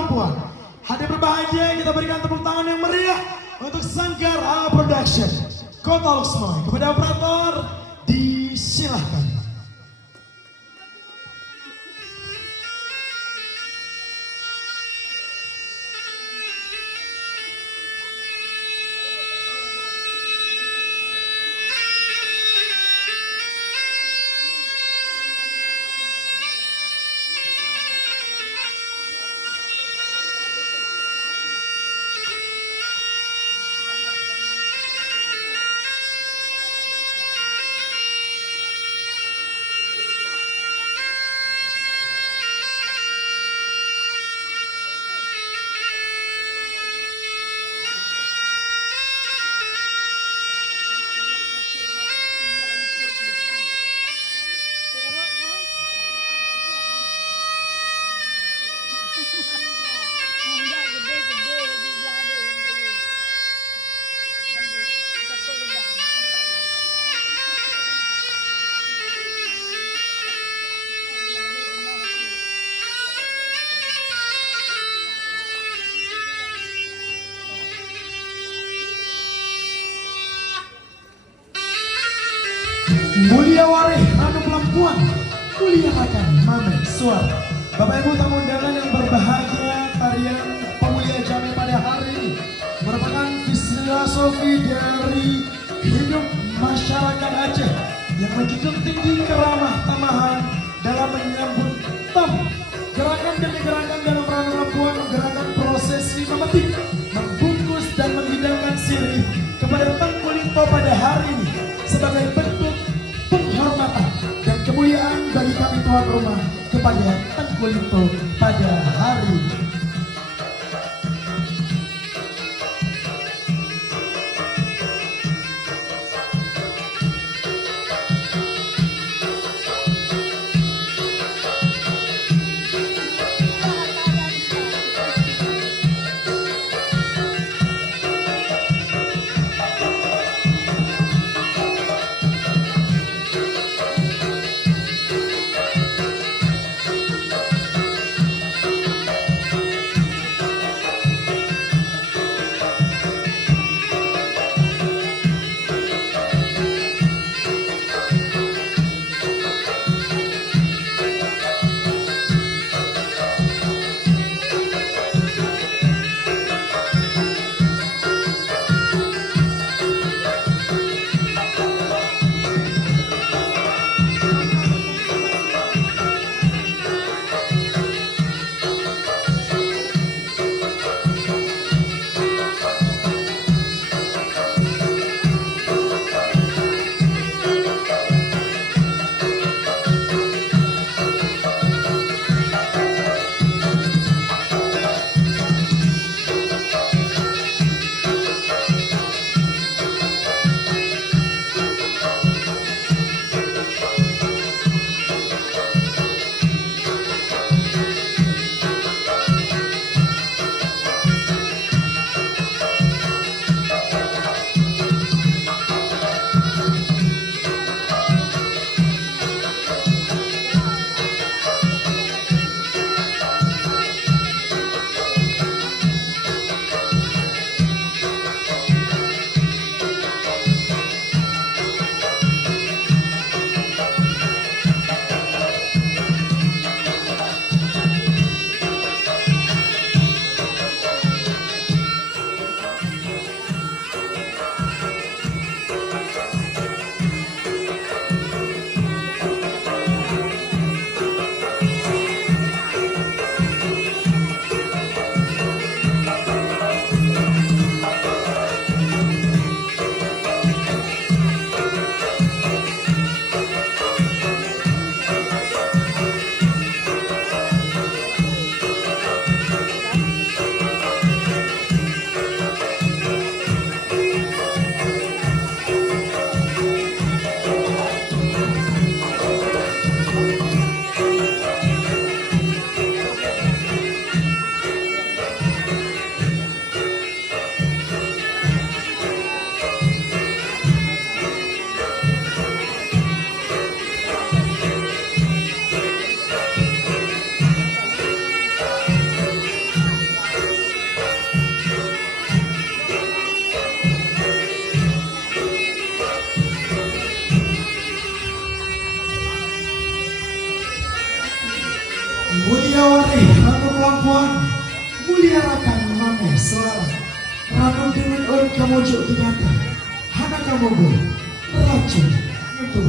perempuan. Hadir berbahagia, kita berikan tepuk tangan yang meriah untuk Sangkara Production Kota Luxmoy. Kepada operator, disilahkan. Mulia Warih Ranu Pelampuan, mulia akan Mame Suara. Bapak Ibu tamu undangan yang berbahagia, tarian Pemulia Jamai pada hari ini merupakan filosofi dari hidup masyarakat Aceh yang menjunjung tinggi keramah tamahan dalam menyambut tamu. Gerakan demi gerakan dalam Ranu Pelampuan, gerakan prosesi memetik, membungkus dan menghidangkan sirih kepada Tengku Linto pada hari ini sebagai bentuk penghormatan dan kemuliaan bagi kami tuan rumah kepada Tengku Linto pada hari ini. Mulia wari ranu pelampuan, mulia rakan mame suara, ranu dengan urut kamu jauh tingkatan, hana kamu gue, racun, itu.